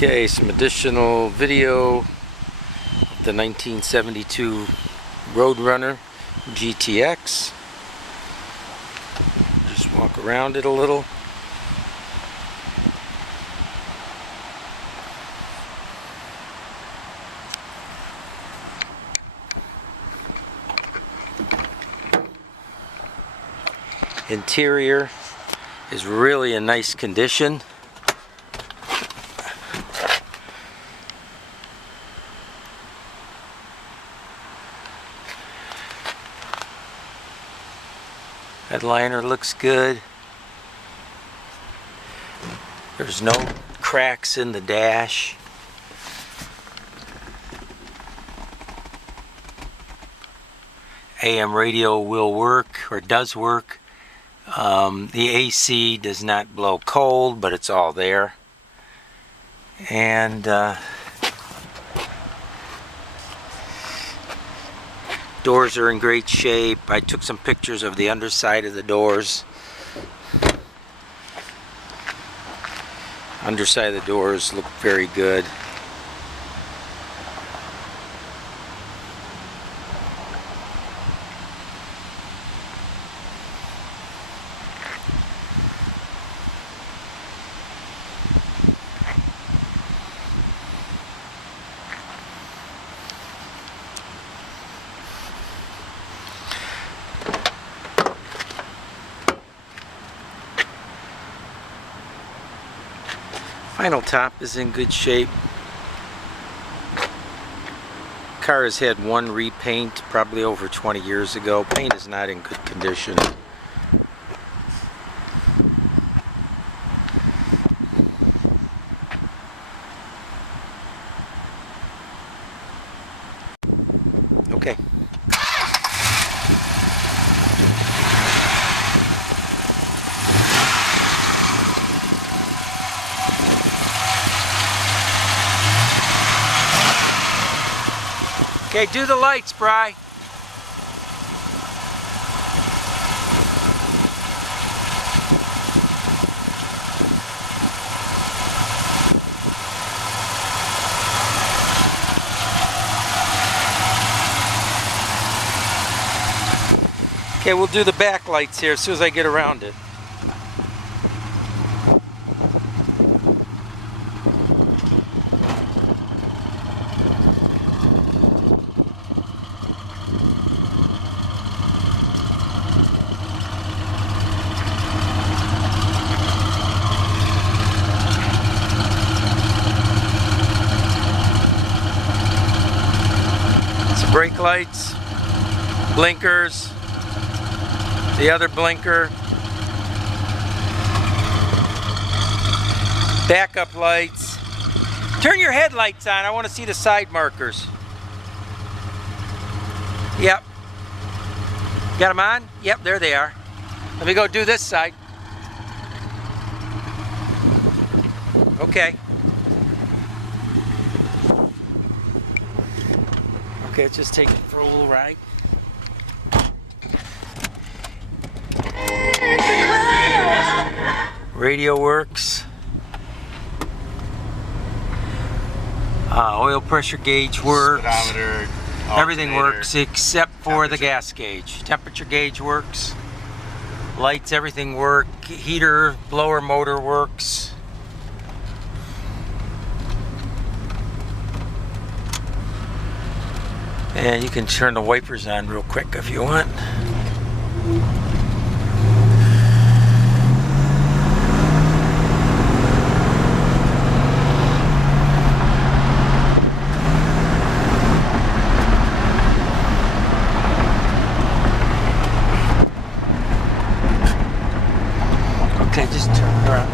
Okay, some additional video of the 1972 Roadrunner GTX. Just walk around it a little. Interior is really in nice condition. Headliner looks good. There's no cracks in the dash. AM radio will work, or does work. The AC does not blow cold, but it's all there. And doors are in great shape. I took some pictures of the underside of the doors. Underside of the doors look very good. Final top is in good shape. Car has had one repaint, probably over 20 years ago. Paint is not in good condition. Okay. Okay, do the lights, Bri. Okay, we'll do the back lights here as soon as I get around it. Brake lights, blinkers, the other blinker, backup lights. Turn your headlights on. I want to see the side markers. Yep. Got them on? Yep, there they are. Let me go do this side. Okay. Okay, let's just take it for a little ride. Radio works. Oil pressure gauge works. Speedometer, everything works except for the gas gauge. Temperature gauge works. Lights, everything work. Heater, blower motor works. And you can turn the wipers on real quick if you want. Okay, just turn it around.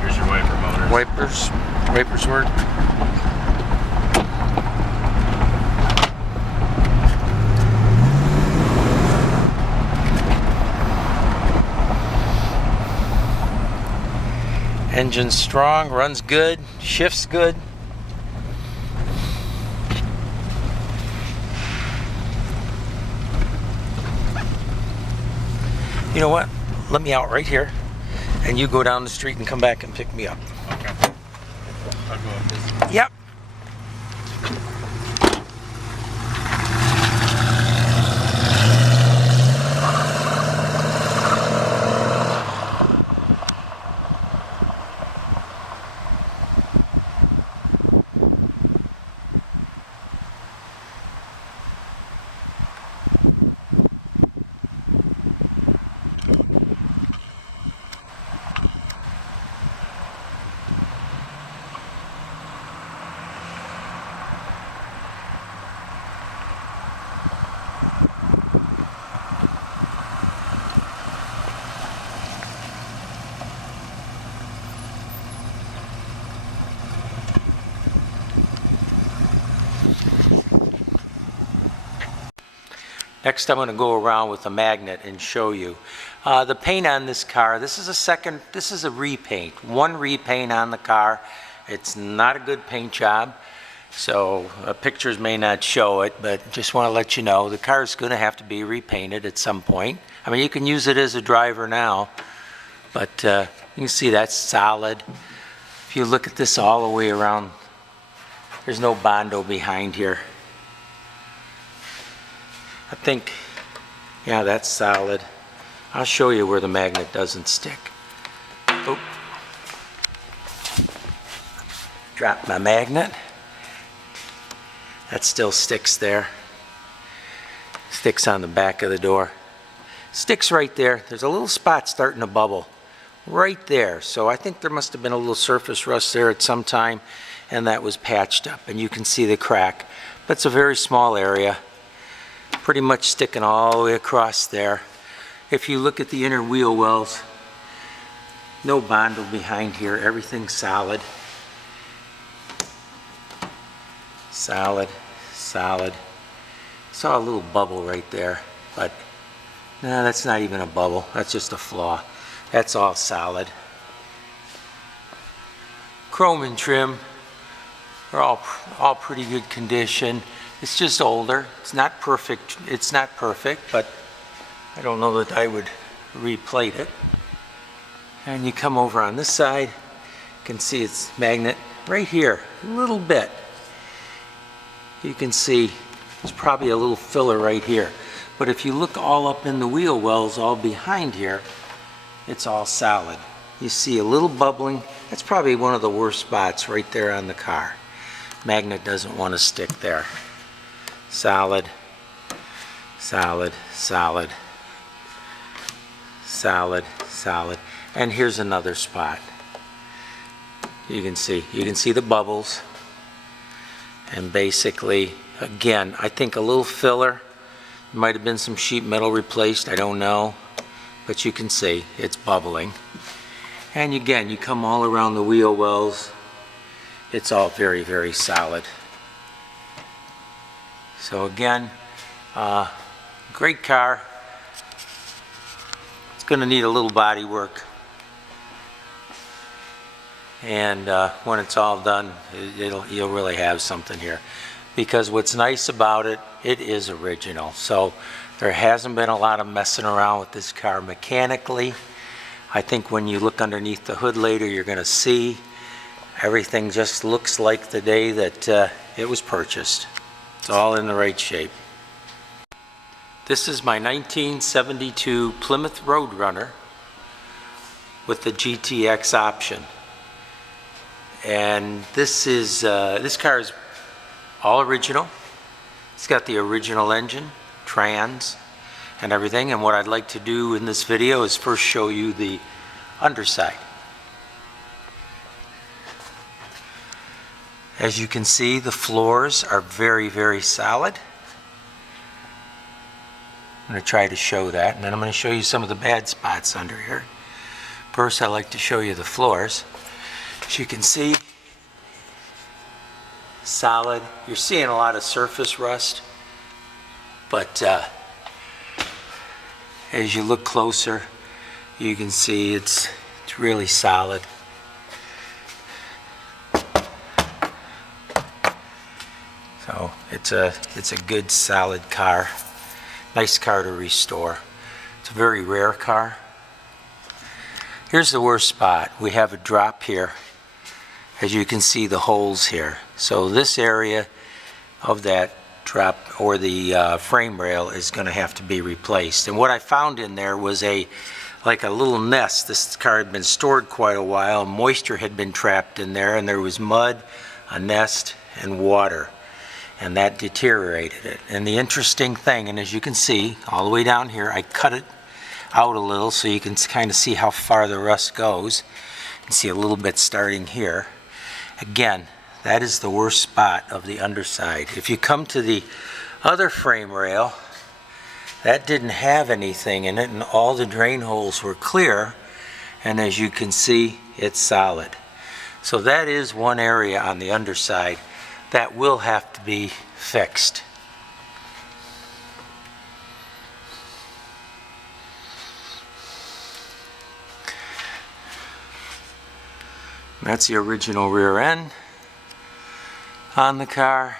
Here's your wiper motors. Wipers work. Engine's strong, runs good, shifts good. You know what? Let me out right here, and you go down the street and come back and pick me up. Okay. I'll go up this. Yep. Next I'm going to go around with a magnet and show you. The paint on this car, this is a repaint. One repaint on the car. It's not a good paint job, so pictures may not show it, but just want to let you know the car is going to have to be repainted at some point. I mean, you can use it as a driver now, but you can see that's solid. If you look at this all the way around, there's no Bondo behind here. I think, yeah, that's solid. I'll show you where the magnet doesn't stick. Oh. Drop my magnet. That still sticks there. Sticks on the back of the door. Sticks right there. There's a little spot starting to bubble right there. So I think there must have been a little surface rust there at some time, and that was patched up. And you can see the crack. But it's a very small area. Pretty much sticking all the way across there. If you look at the inner wheel wells, no Bondo behind here, everything's solid. Solid, solid. Saw a little bubble right there, but no, that's not even a bubble, that's just a flaw. That's all solid. Chrome and trim are all pretty good condition. It's just older. It's not perfect. It's not perfect, but I don't know that I would replate it. And you come over on this side, you can see its magnet right here, a little bit. You can see there's probably a little filler right here. But if you look all up in the wheel wells, all behind here, it's all solid. You see a little bubbling. That's probably one of the worst spots right there on the car. Magnet doesn't want to stick there. Solid, solid, solid, solid, solid. And here's another spot. You can see the bubbles. And basically, again, I think a little filler. Might have been some sheet metal replaced, I don't know. But you can see it's bubbling. And again, you come all around the wheel wells. It's all very, very solid. So again, great car. It's going to need a little body work. And when it's all done, you'll really have something here. Because what's nice about it, it is original. So there hasn't been a lot of messing around with this car mechanically. I think when you look underneath the hood later, you're going to see everything just looks like the day that it was purchased. It's all in the right shape. This is my 1972 Plymouth Roadrunner with the GTX option. And this car is all original. It's got the original engine, trans, and everything. And what I'd like to do in this video is first show you the underside. As you can see, the floors are very, very solid. I'm going to try to show that, and then I'm going to show you some of the bad spots under here. First, I like to show you the floors. As you can see, solid. You're seeing a lot of surface rust, but as you look closer, you can see it's really solid. So it's a good solid car. Nice car to restore. It's a very rare car. Here's the worst spot. We have a drop here. as you can see the holes here. So this area of that drop or the frame rail is going to have to be replaced. And what I found in there was like a little nest. This car had been stored quite a while. Moisture had been trapped in there, and there was mud, a nest, and water, and that deteriorated it. And the interesting thing, and as you can see all the way down here, I cut it out a little so you can kind of see how far the rust goes. You can see a little bit starting here. Again, that is the worst spot of the underside. If you come to the other frame rail, that didn't have anything in it, and all the drain holes were clear, and as you can see, it's solid. So that is one area on the underside that will have to be fixed. That's the original rear end on the car.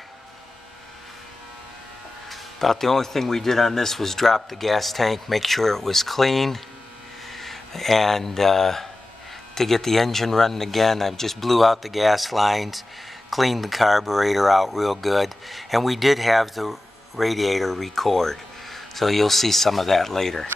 About the only thing we did on this was drop the gas tank, make sure it was clean, and to get the engine running again, I just blew out the gas lines, cleaned the carburetor out real good, and we did have the radiator record, so you'll see some of that later.